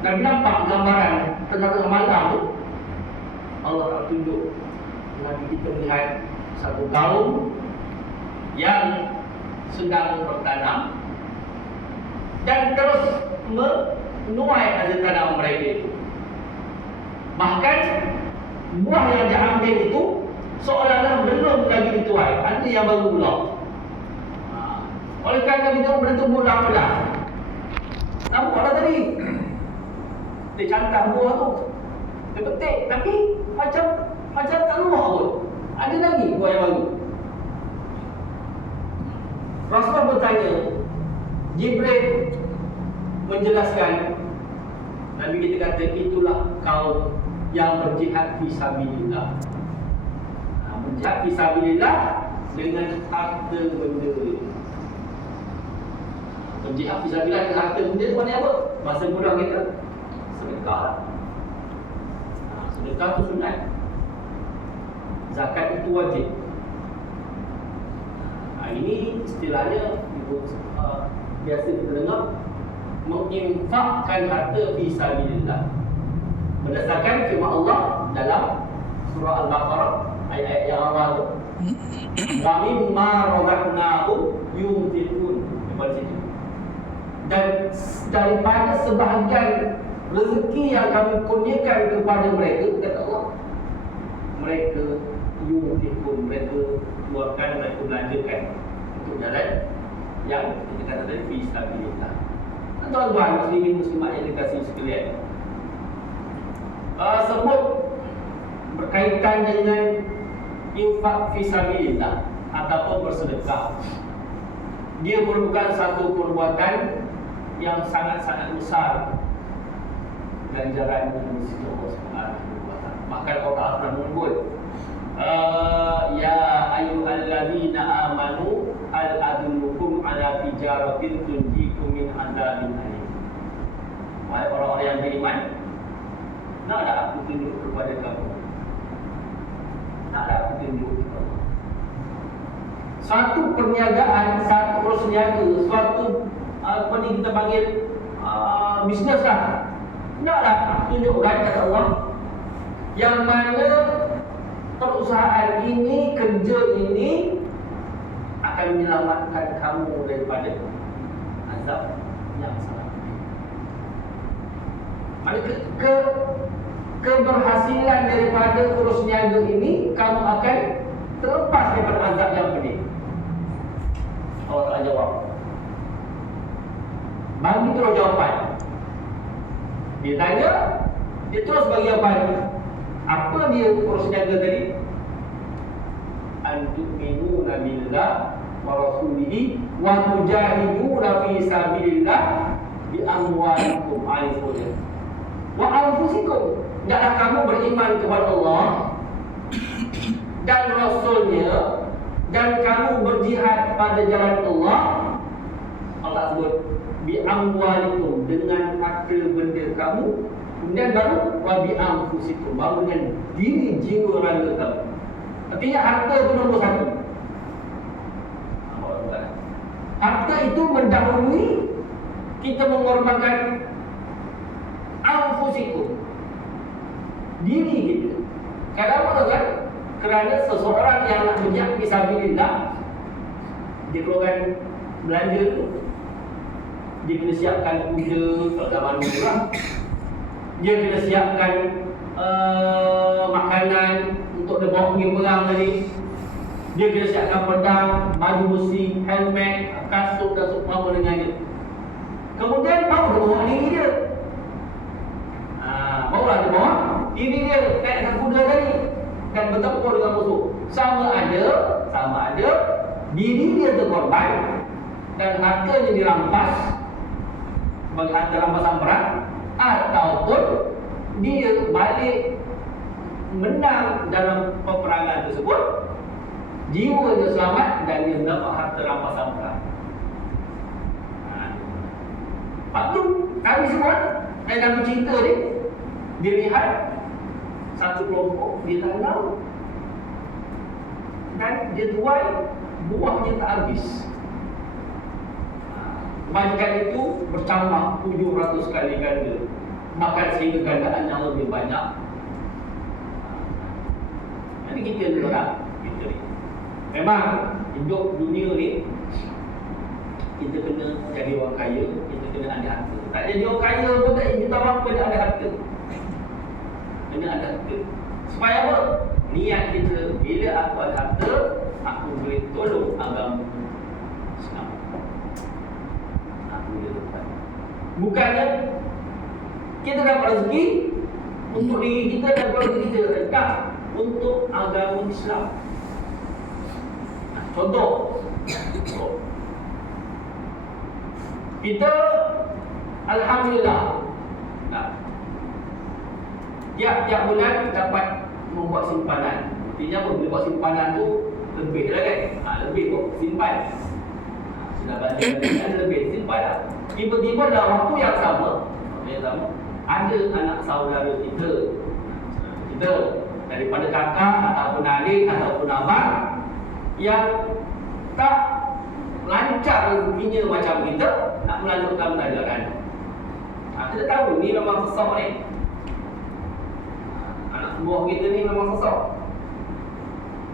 Nabi nampak gambaran tengah-tengah malam tu, Allah tak tunjuk. Nabi kita melihat satu kaum yang sedang bertanam dan terus menuai hasil tanaman mereka itu. Bahkan buah yang diambil itu seolah-olah belum lagi dituai, ada yang baru pula. Oleh kerana kita bertumbuh dah. Nampaklah tadi dia cantam buah tu, dia petik, tapi macam tak luar pun. Ada lagi buah yang baru. Rasulullah bertanya, Jibril menjelaskan, Nabi kita kata itulah kaum yang berjihad fisabilillah. Berjihad fisabilillah dengan harta benda. Berjihad fisabilillah dengan harta benda itu maknanya apa? Bahasa mudah kita, sedekah. Sedekah itu sunat. Zakat itu wajib. Ini istilahnya biasa kita dengar, menginfakkan harta fisabilillah. Berdasarkan firman Allah dalam surah Al-Baqarah ayat-ayat yang awal tu, wa mimma razaqnahum yunfiqun, daripada situ. Dan daripada sebahagian rezeki yang kami kurniakan kepada mereka, kata Allah, mereka yunfiqun, mereka keluarkan, mereka belanjakan untuk jalan yang kita kata tadi fisabilillah. Tuan-tuan muslimin muslimat yang dikasihi sekalian, sebut berkaitan dengan infak fisabilillah ataupun bersedekah, dia merupakan satu perbuatan yang sangat-sangat besar ganjaran di sisi Allah Subhanahu wa taala. Bahkan Allah pernah menyebut, ya ayyuhallazina amanu al adullukum ala tijaratin tunjikum min adzabin alim. Wahai orang-orang yang beriman, nak tak aku tunjuk kepada kamu? Nak tak aku tunjuk kepada kamu? Suatu perniagaan, satu urus niaga, suatu apa ni kita panggil bisnes lah. Nak tak aku tunjukkan, kata Allah, yang mana perusahaan ini, kerja ini akan menyelamatkan kamu daripada azab yang sangat pedih. Maka keberhasilan daripada urus niaga ini, kamu akan terlepas daripada azab yang pedih. Allah tak jawab. Bagi terus jawapan. Dia tanya, dia terus bagi jawapan. Apa dia urus niaga tadi? Antu'minuna billah wa rasulihi wa tujahiduna fi sabilillah bi amwalikum alaihi wa anfusikum. Hendaklah kamu beriman kepada Allah dan Rasulnya, dan kamu berjihad pada jalan Allah. Allah sebut bi amwalikum, dengan harta benda kamu. Kemudian baru wa bi anfusikum, baru dengan diri jiwa raga kamu. Artinya harta itu nombor satu. Harta itu mendahului kita mengorbankan anfusikum, diri kita. Kenapa kan? Kerana seseorang yang nak berjihad fisabilillah, dia keluarkan belanja tu, dia kena siapkan kuda, kalau zaman dulu lah, dia kena siapkan makanan untuk dia bawa pergi perang tadi, dia kena siapkan pedang, baju besi, helmet, kasut dan seumpama dengannya. Kemudian baru dia bawa diri dia, barulah dia bawa diri dia naik atas kuda tadi dan bertempur dengan musuh. Sama ada diri dia terkorban dan hartanya dirampas sebagai harta rampasan perang, ataupun dia balik menang dalam peperangan tersebut, jiwa dia selamat dan dia mendapat harta rampasan perang. Lepas tu kami semua dalam cerita ni, dia lihat satu kelompok dia tanam dan dia tuai, buahnya tak habis. Kebajikan itu bertambah 700 kali ganda. bahkan sehingga gandaan yang lebih banyak. Jadi kita ni orang, kita ni. Memang hidup dunia ni kita kena jadi orang kaya, kita kena ada harta. Tak jadi orang kaya pun tak minta apa kena ada harta. Kena ada harta. Supaya apa? Niat kita, bila aku ada harta, aku boleh tolong agama Islam. Aku boleh lepas. Bukannya kita dapat rezeki untuk diri kita dan keluarga kita, tak untuk agama Islam. Contoh, kita alhamdulillah tiap bulan dapat membuat simpanan. Artinya apa? Bila buat simpanan tu lebih lah kan? Lebih kok simpan. Sudah banyak lebih simpan lah. Tiba-tiba dalam waktu yang sama, ada anak saudara kita daripada kakak ataupun adik ataupun abang yang tak lancar rezekinya macam kita nak melanjutkan pelajaran. Kita tahu ni memang sesak ni. Anak buah kita ni memang sesak.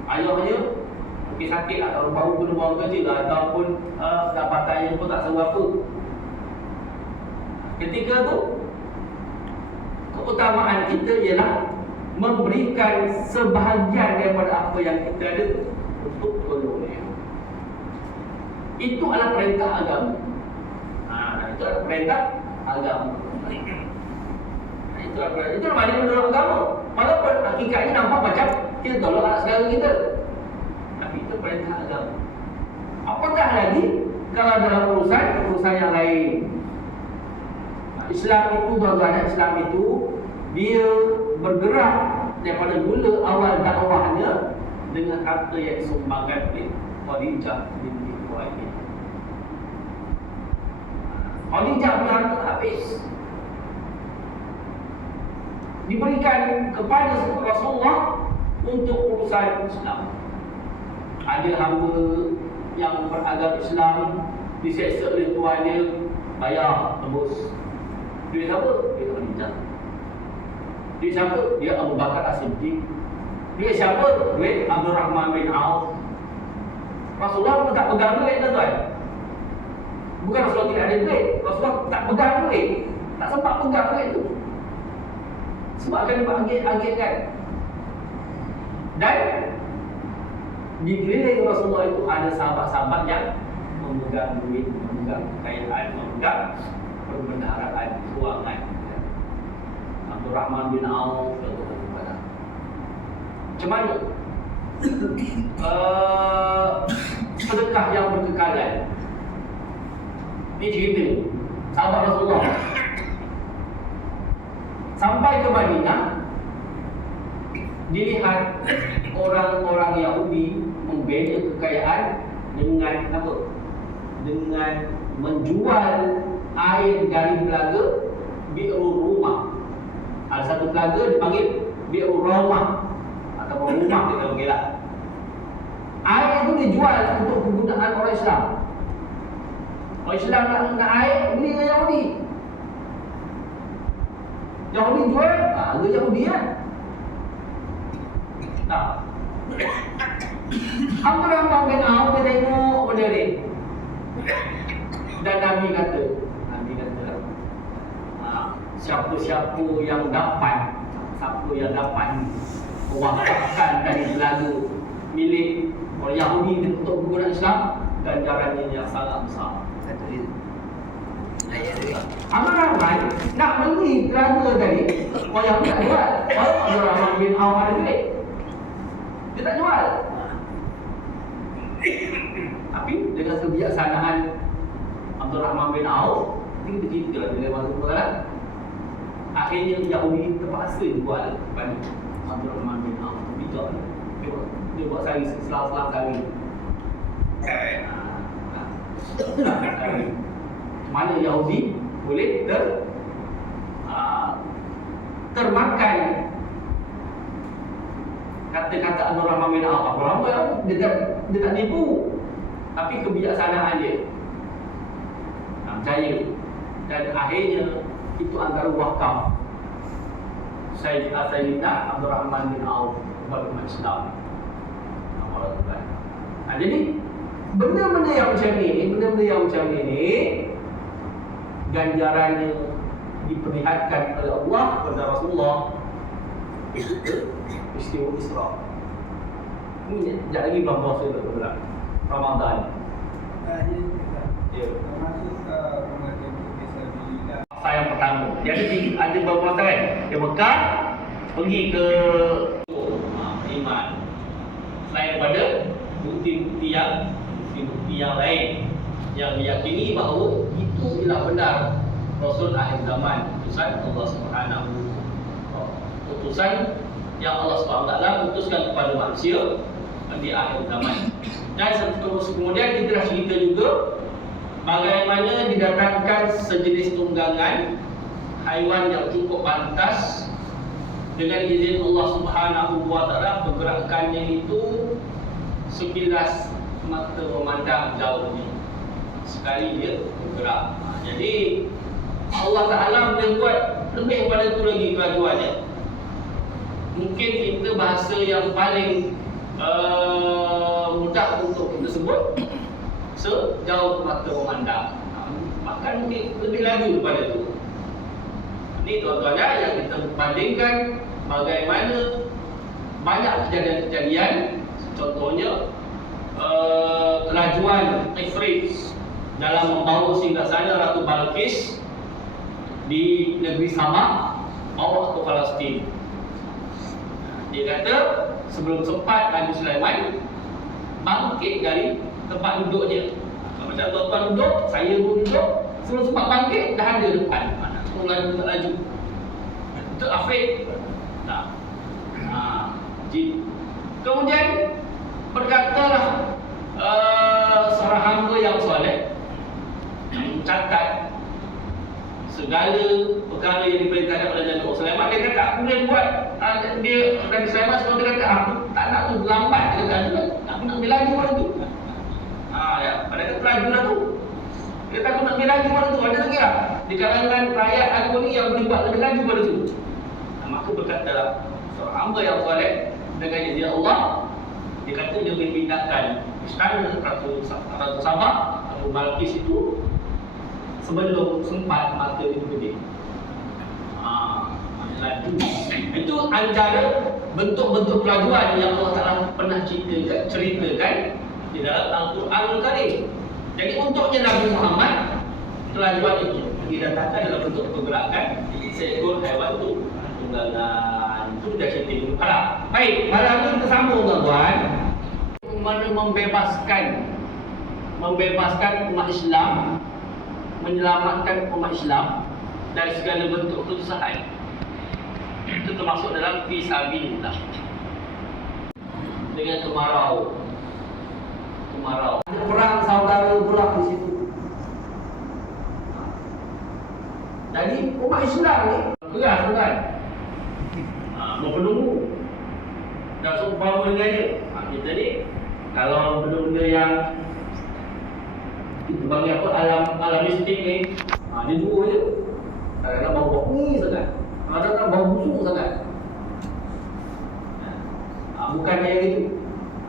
Ayahnya mungkin sakit atau baru kena buang kerja ataupun dapatannya pun tak seberapa. Ketika tu keutamaan kita ialah memberikan sebahagian daripada apa yang kita ada untuk tolong dia. Itu adalah perintah agama. Itu adalah perintah agama. Itu namanya menolak agama. Walaupun hakikatnya nampak macam kita tolong anak saudara kita, tapi itu perintah agama. Apatah lagi kalau dalam urusan yang lain. Islam itu, tuan-tuan, Islam itu dia bergerak daripada mula awal dakwahnya dengan harta yang disumbangkan oleh Khadijah binti Khuwailid. Khadijah punya harta habis, diberikan kepada Rasulullah untuk urusan Islam. Ada hamba yang beragama Islam diseksa oleh tuannya, bayar tebus. Duit siapa? Duit Khadijah. Duit siapa? Dia Abu Bakar As-Siddiq. Duit siapa? Duit Abdul Rahman bin Auf. Rasulullah pun tak pegang duit, tuan-tuan. Bukan Rasulullah tidak ada duit, Rasulullah tak pegang duit, tak sempat pegang duit tu. Sebab akan diagih-agihkan. Dan di keliling Rasulullah itu ada sahabat-sahabat yang memegang duit, memegang kekayaan, memegang perbendaharaan kewangan. Abdul Rahman bin Auf, macam mana? Sedekah yang berkekalan. Ini cerita sahabat Rasulullah sampai ke Madinah, dilihat orang-orang Yahudi membela kekayaan dengan apa? Dengan menjual air dari telaga Bi'rul Rumah. Ada satu telaga dipanggil Bi'rul Rumah ataupun rumah kita panggil lah. Air itu dijual untuk penggunaan orang Islam. Orang Islam nak air, beli dengan Yahudi. Yahudi jual, harga Yahudi kan. Abdul Rahman bin Auf dia tengok benda ni. Dan Nabi kata siapa-siapa yang dapat mewakafkan dari telaga milik orang Yahudi untuk penggunaan Islam, ganjarannya yang sangat besar. Abdul Rahman nak beli telaga tadi, orang Yahudi tak jual. Abdul Rahman bin Auf ada duit, dia tak jual. Tapi dengan kebijaksanaan Abdul Rahman bin Auf, ini kita cerita lah bila masuk perkara. Akhirnya Yahudi terpaksa jual kepada Abdul Rahman bin Auf. Bijak dia buat sari, selang-selang sari. Mana Yahudi boleh termakan kata-kata Abdul Rahman bin Auf. Abdul Rahman dia tak nipu, tapi kebijaksanaan dia percaya. Dan akhirnya itu antara wakaf Sayyidina Abdurrahman bin Auf kepada umat Islam. Jadi benda-benda yang macam ini ganjarannya diperlihatkan oleh Allah kepada Rasulullah. Peristiwa Isra. Ini sekejap lagi bulan puasa dah, Ramadan. Ya. Masa yang pertama. Jadi ada beberapa masa kan. Dia Mekah pergi ke iman. Selain daripada bukti-bukti yang lain yang meyakini bahawa itu ialah benar Rasul akhir zaman, utusan Allah Subhanahu, utusan yang Allah Subhanahu Taala utuskan kepada manusia di akhir zaman. Dan kemudian kita dah cerita juga bagaimana didatangkan sejenis tunggangan haiwan yang cukup pantas dengan izin Allah Subhanahu wa Taala. Pergerakannya itu sekilas mata memandang jauh ni, sekali dia bergerak. Jadi Allah Ta'ala boleh buat lebih daripada itu lagi kelajuannya. Mungkin kita bahasa yang paling mudah untuk kita sebut sejauh mata memandang, bahkan mungkin lebih laju daripada itu. Ini tuan-tuan yang kita bandingkan bagaimana banyak kejadian-kejadian. Contohnya kelajuan Ifrit dalam membawa singgasana Ratu Balqis di negeri Sama, bawa ke Palestin. Dia kata sebelum sempat Nabi Sulaiman bangkit dari tempat duduknya. Macam tuan-tuan duduk, saya pun duduk, sebelum sempat bangkit dah ada depan. Mana tak laju. Itu Afid. Kemudian berkatalah seorang hamba yang soleh yang mencatat segala perkara yang diperintahkan oleh Nabi Sulaiman. Dia kata aku boleh buat. Dia Nabi Sulaiman sebab dia kata aku tak nak tu lambat. Dia kata aku nak ambil lagi mana tu. Ya, pada kata laju lah tu. Dia kata aku nak ambil lagi mana tu. Ada lagi lah di kalangan rakyat aku ni yang boleh buat lebih laju pada tu. Maka berkatalah seorang hamba yang soleh dengan izin Allah. Dia kata dia boleh pindahkan istana Ratu Sabah atau Balqis itu sebelum sempat mata itu gede. Laju. Itu antara bentuk-bentuk kelajuan yang Allah Ta'ala pernah ceritakan di dalam Al-Quranul Karim. Jadi untuknya Nabi Muhammad, kelajuan itu didatangkan dalam bentuk pergerakan seekor haiwan itu. Tunggangan itu sudah cerita dulu. Baik, malam ini kita sambung tuan-tuan. Membebaskan umat Islam, menyelamatkan umat Islam dari segala bentuk kesusahan. Itu termasuk dalam fisabilillah. Dengan kemarau. Ada perang saudara pula di situ. Jadi umat Islam ni keras kan? Berpenunggu. Dan seumpama dengannya. Kita ni kalau benda-benda yang kita bagi apa alam mistik ni, dia dua je. Kadang-kadang bau ni sangat, kadang-kadang bau busuk sangat. Bukan yang itu,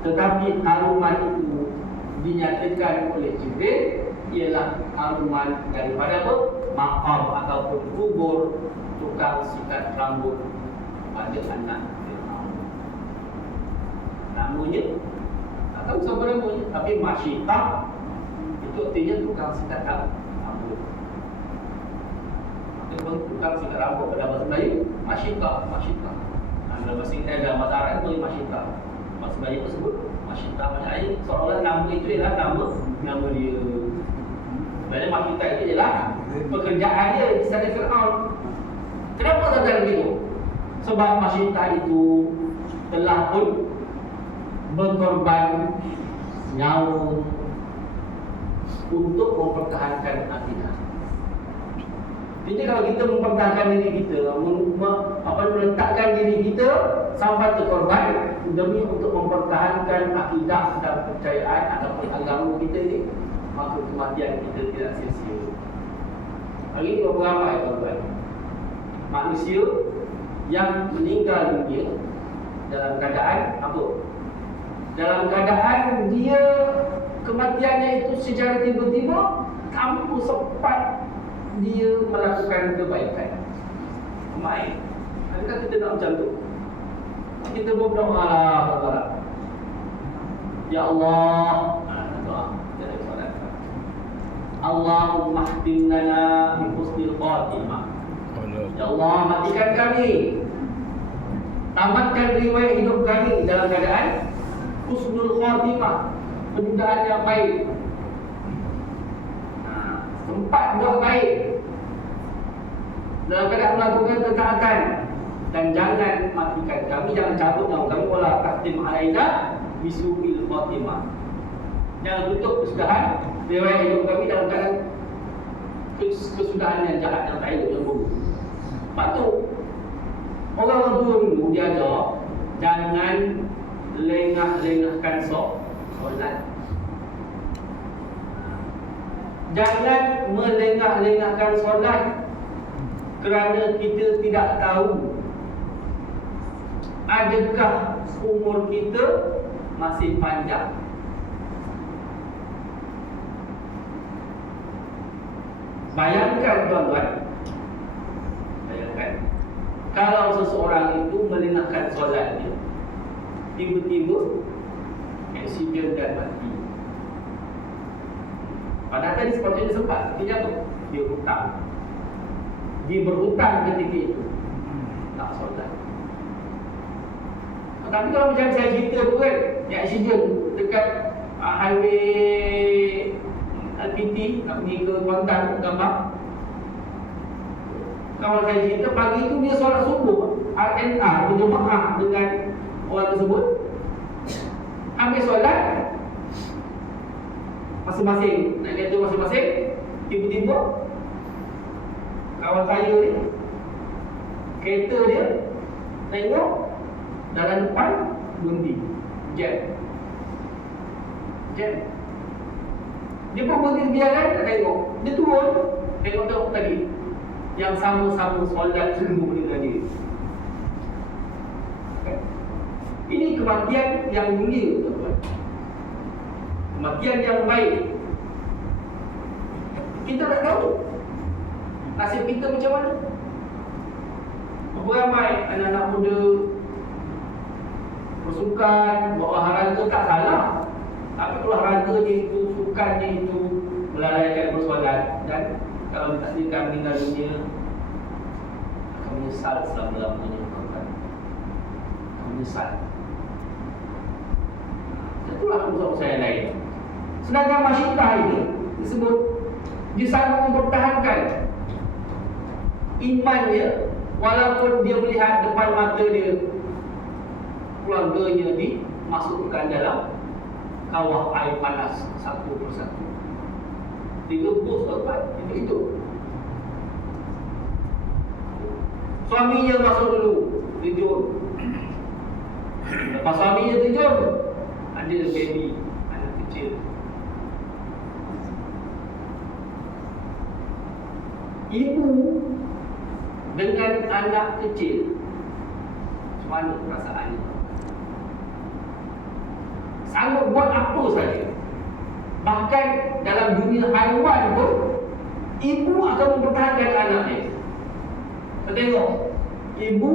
tetapi haruman itu dinyatakan oleh Jibril ialah haruman daripada apa? Maqam ataupun kubur tukang sikat rambut pada anak Fir'aun. Namanya tak tahu siapa namanya, tapi Masyitah itu artinya tukang sikat rambut. Tukang sikat rambut pada bahasa Melayu Masyitah. Dalam bahasa Arab itu Masyitah. Bahasa Melayu tersebut Masyitah. Maksudnya seolah-olah nama itu ialah nama dia. Sebenarnya Masyitah itu ialah pekerjaan dia di sana Fir'aun. Kenapa tak begitu? Sebab Masyitah itu telah pun berkorban nyawa untuk mempertahankan akidah. Jadi kalau kita mempertahankan diri kita, meletakkan diri kita sampai terkorban demi untuk mempertahankan akidah dan kepercayaan ataupun agama kita ini, maka kematian kita tidak sia-sia. Hari ini berapa ramai tuan-tuan? Manusia yang meninggal dunia dalam keadaan apa? Dalam keadaan dia kematiannya itu secara tiba-tiba tanpa sempat dia melakukan kebaikan. Baik. Adakah kita nak macam tu? Kita berdoa lah, ya Allah, doa. Jadi solat. Allahumma hdim lana bi husnil khatimah. Ya Allah, matikan kami. Tamatkan riwayat hidup kami dalam keadaan husnul khatimah, penundaan yang baik. Tempat buat baik dalam keadaan melakukan ketaatan, dan jangan matikan kami, jangan cabut nyawa kami, wala tahtim alaina bisu'il khatimah. Jangan tutup kesudahan riwayat hidup kami dalam keadaan kesudahan yang jahat, yang tak elok, yang buruk. Sebab tu orang tua dulu dia ajar jangan lengah-lengahkan solat. Jangan melengah-lengahkan solat kerana kita tidak tahu adakah umur kita masih panjang. Bayangkan tuan-tuan, bayangkan kalau seseorang itu melengahkan solatnya, tiba-tiba aksiden dan mati. Padahal tadi sepatutnya dia sempat, dia apa? Dia hutang. Dia berhutang ketika itu tak solat. Tapi kalau macam saya cerita tu kan, yang aksiden dekat highway LPT nak pergi ke Kuantan, gambar. Kawan saya cerita pagi itu dia solat subuh RNR berjemaah dengan orang tersebut. Ambil solat masing-masing, naik kereta masing-masing. Tiba-tiba kawan saya ni, kereta dia tengok dalam depan berhenti, jam. Dia pun berhenti biarkan, tak tengok. Dia turun, tengok tadi yang sama-sama solat subuh dengan dia. Ini kematian yang mulia, tuan-tuan. Kematian yang baik. Kita tak tahu nasib kita macam mana. Berapa ramai anak-anak muda bersukan, buat olahraga, tak salah. Tapi olahraganya itu, sukannya itu melalaikan bersolat, dan kalau ditakdirkan meninggal dunia akan menyesal selama-lamanya, tuan-tuan. Menyesal. Itulah usaha saya lain. Sedangkan Masyidah ini disebut dia sanggup mempertahankan imannya walaupun dia melihat depan mata dia keluarganya dimasukkan dalam kawah air panas satu persatu. Direbus, tuan-tuan, itu. Suaminya masuk dulu, terjun. Lepas suaminya terjun, ada baby, anak kecil. Ibu dengan anak kecil, macam mana perasaannya? Sanggup buat apa saja. Bahkan dalam dunia haiwan pun, ibu akan mempertahankan anaknya. Kita tengok ibu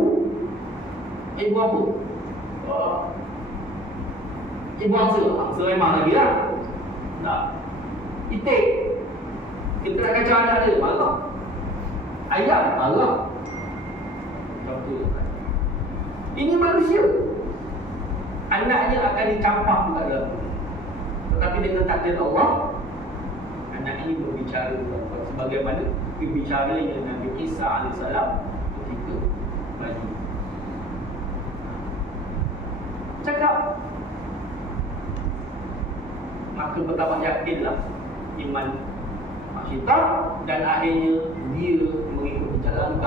apa? Ibu angsa memang lagi lah. Tak. Itik. Kita nak kacau anak dia, marah. Ayam, marah. Contoh. Ini manusia. Anaknya akan dicampak juga dalam. Tetapi dengan takdir Allah, anak ini berbicara sebagaimana berbicaranya Nabi Isa AS ketika bayi. Cakap. Maka bertambah yakinlah iman Masyidah, dan akhirnya dia mengikut jalan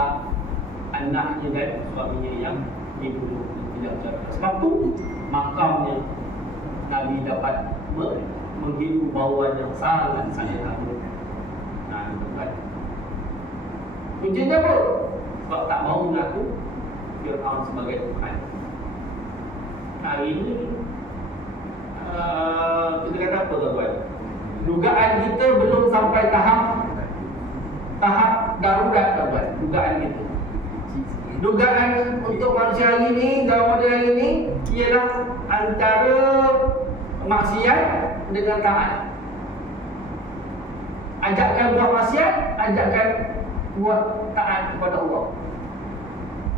anaknya dan suaminya yang dibunuh. Sebab tu makamnya Nabi dapat menghirup bauan yang sangat-sangat harum. Nah, itu kan kuncinya apa? Sebab tak mahu mengaku Fir'aun sebagai Tuhan. Hari ini kita kata apa tuan-tuan? Dugaan kita belum sampai tahap darurat tuan-tuan. Dugaan kita. Dugaan untuk manusia hari ini, zaman hari ini ialah antara maksiat dengan taat. Ajakkan buat maksiat, ajakkan buat taat kepada Allah.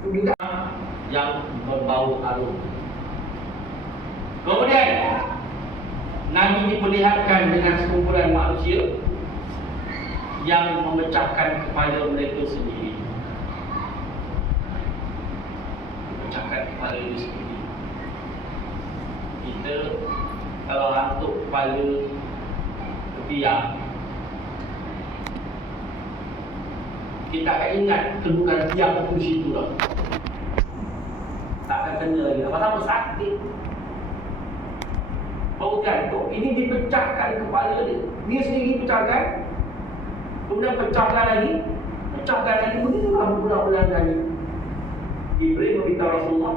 Itu juga yang berbau harum. Kemudian Nabi diperlihatkan dengan sekumpulan manusia yang memecahkan kepala mereka sendiri. Memecahkan kepala diri sendiri. Kita kalau hantuk kepala ke tiang, kita akan ingat kedudukan tiang itu di situ lah. Tak akan kena lagi. Apa-apa sakit. Bau gantung. Ini dipecahkan kepala dia. Dia sendiri pecahkan. Kemudian pecahkan lagi. Begitulah berulang-ulang kali. Jibril memberitahu Rasulullah,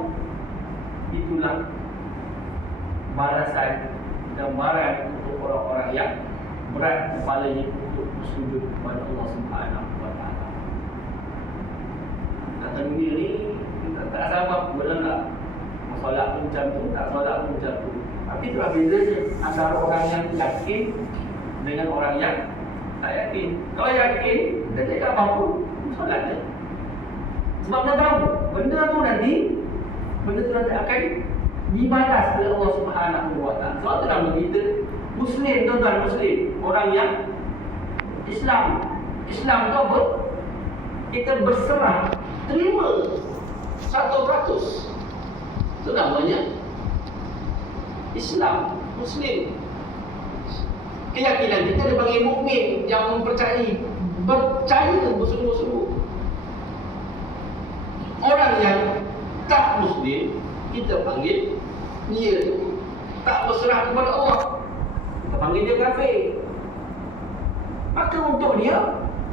itulah balasan gambaran untuk orang-orang yang berat kepalanya untuk bersujud kepada Allah Subhanahu wa taala. Kata dunia ni kita tak sabar boleh nak solat pun macam tu, tak solat pun macam tu. Tapi itulah bezanya antara orang yang yakin dengan orang yang tak yakin. Kalau yakin, kita cakap apa-apa, solat je. Sebab kita tahu benda tu nanti akan dibalas oleh Allah Subhanahu wa taala. Sebab tu nama kita Muslim, tuan-tuan, Muslim. Orang yang Islam tu apa? Kita berserah, terima 100%. Itu namanya Islam, Muslim. Keyakinan kita dipanggil mukmin, yang mempercayai, percaya bersungguh-sungguh. Orang yang tak Muslim, kita panggil dia tak berserah kepada Allah, kita panggil dia kafir. Maka untuk dia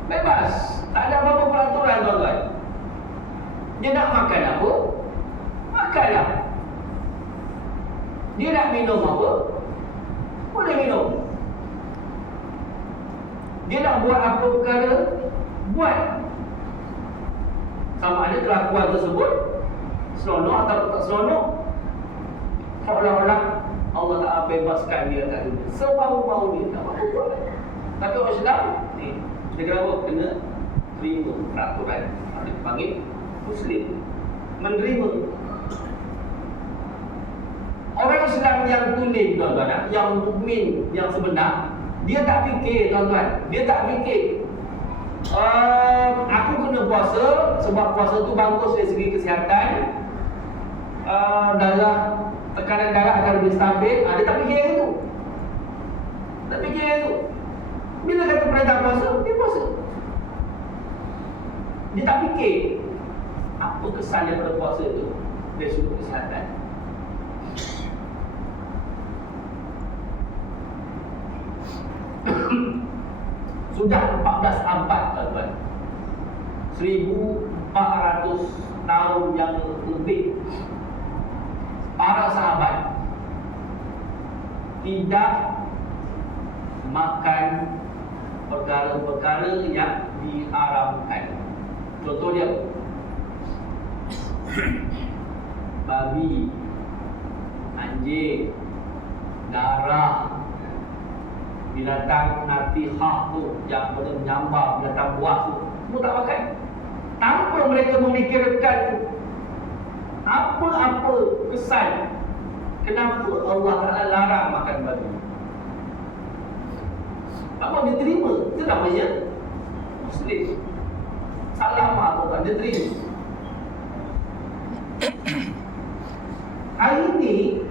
bebas, tak ada apa-apa peraturan, tuan-tuan. Dia nak makan apa, makanlah. Dia nak minum apa, boleh minum. Dia nak buat apa perkara, buat. Sama ada kelakuan tersebut seronok atau tak seronok, seolah-olah Allah Ta'ala bebaskan dia kat dunia semau-mau dia, tak apa buat. Tapi orang Islam ni, negara kena terima peraturan. Dia dipanggil Muslim, menerima. Orang Islam yang tulen, tuan-tuan, yang mukmin, yang sebenar, dia tak fikir, tuan-tuan. Dia tak fikir aku kena puasa sebab puasa tu bagus dari segi kesihatan, tekanan darah akan lebih stabil. Dia tak fikir itu. Tak fikir itu. Bila kata perintah puasa, dia puasa. Dia tak fikir apa kesan daripada puasa itu dari segi kesihatan. Sudah 14 abad, tuan-tuan. 1400 tahun yang lebih, para sahabat tidak makan perkara-perkara yang diharamkan. Contoh dia, babi, anjing, darah, binatang natihah tu yang boleh menyambar, binatang buas tu, semua tak makan. Tanpa mereka memikirkan apa-apa kesan kenapa Allah Ta'ala larang makan babi. Apa dia terima? Itu namanya Muslim. Salam apa dia terima. Hari ini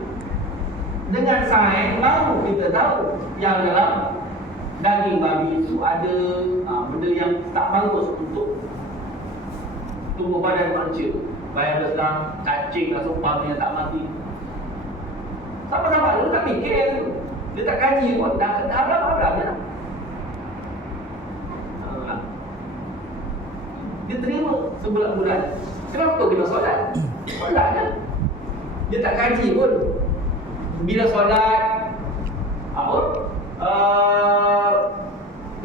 dengan sains baru kita tahu yang dalam daging babi itu ada benda yang tak bagus untuk tubuh badan manusia. Bayar besar, cacing atau umpamanya tak mati. Sama-sama dia tak fikir tu. Dia tak kaji pun, dah haram je. Dia terima sebulan-bulan. Kenapa kena solat? Solat kan? Dia tak kaji pun. Bila solat apa?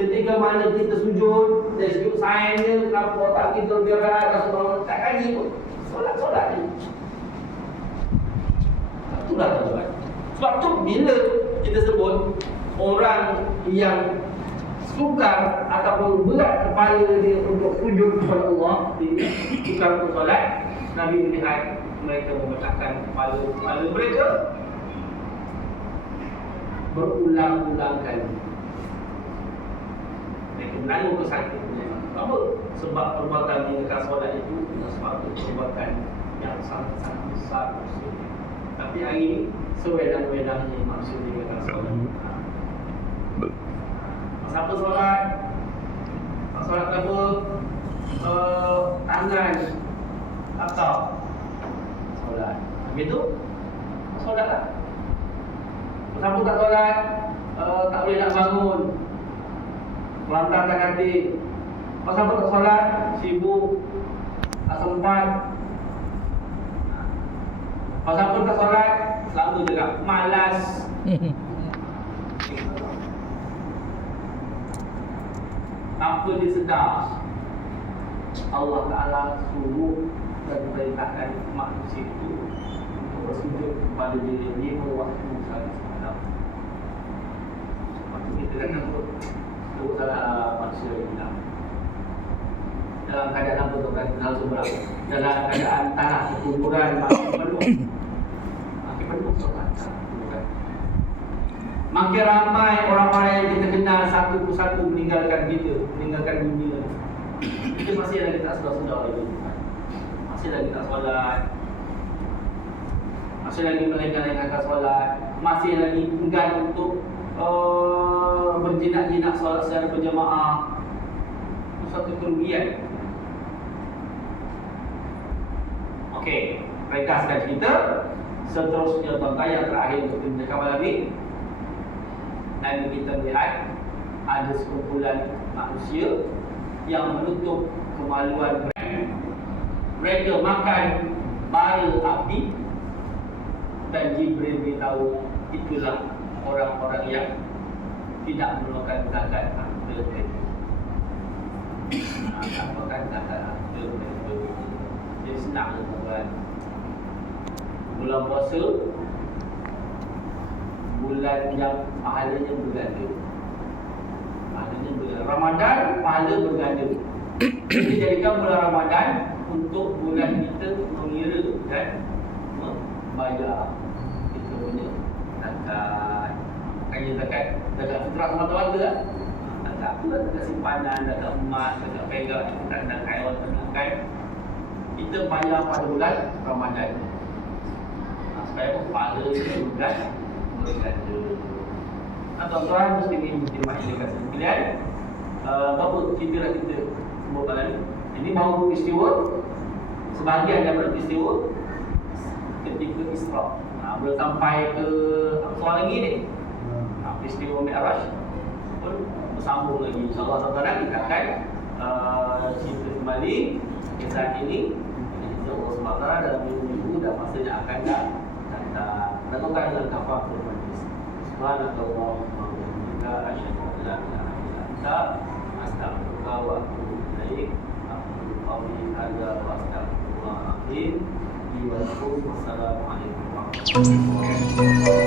Ketika mana kita sujud, dari sujud sign dia, kenapa otak kita bergerak, rasa tak kaji pun. Solat ni. Itulah tuan. Sebab tu bila kita sebut orang yang sukar ataupun berat kepala dia untuk sujud kepada Allah, bukan untuk solat, Nabi melihat mereka meletakkan kepala mereka berulang-ulang kali. Mereka menanggung kesakitan. Apa? Sebab perbuatan meninggalkan solat itu adalah suatu perbuatan yang sangat-sangat besar. Tapi hari ini sewedang-wedangnya manusia meninggalkan solat. Siapa solat? Solat apa? Tangan atau solat. Begitu? Solat lah. Siapa tak solat? Tak boleh nak bangun. Kelantar tak ganti. Siapa tak solat? Sibuk. Tak sempat. Siapa tak solat? Selalu juga malas. Tanpa disedar, Allah Ta'ala suruh dan perintahkan manusia itu untuk bersujud kepada diri 5 waktu sehari semalam. Waktu kita kan takut salah manusia yang hilang. Dalam keadaan apa tu kan? Dalam keadaan tanah kekuburan makin penuh. Makin penuh solat. Makin ramai orang-orang yang kita kenal satu persatu meninggalkan dunia. Kita masih lagi tak sedar-sedar lagi. Masih lagi tak solat. Masih lagi melengah-lengahkan solat. Masih lagi enggan untuk berjinak-jinak solat secara berjemaah. Itu satu kerugian. Okey, ringkaskan cerita. Seterusnya tuan-tuan yang terakhir untuk kita cakap malam ni, dan kita melihat ada sekumpulan manusia yang menutup kemaluan mereka. Mereka makan bara api dan Jibril beritahu itulah orang-orang yang tidak mengeluarkan zakat harta mereka. Tak mengeluarkan zakat harta mereka. Jadi senang tuan-tuan. Bulan puasa, bulan yang pahalanya berganda. Ramadan pahala berganda. Kita jadikan bulan Ramadan untuk bulan kita mengira dan membayar kita punya zakat. Kaya zakat fitrah semata-mata lah. Zakat tu lah, zakat simpanan, zakat emas, zakat perak, zakat haiwan ternakan. Kita bayar pada bulan Ramadan. Supaya pahala itu berganda. Tuan-tuan muslimin muslimat yang dikasihi sekalian, berapa cerita nak kita sebut malam ni? Ini baru peristiwa, sebahagian daripada peristiwa ketika Isra. Belum sampai ke soal lagi ni. Peristiwa Mi'raj pun bersambung lagi. InsyaAllah tuan-tuan kita akan cerita kembali kisah ini. InsyaAllah SWT dalam minggu dan masanya akan lakukan dengan kafatul majlis. Subhanakallahumma wa bihamdika asyhadu an la ilaha illa anta astaghfiruka wa atubu ilaik. Aqulu qawli hadza wa astaghfirullahalazim. Wa assalamu alaikum warahmatullahi wabarakatuh.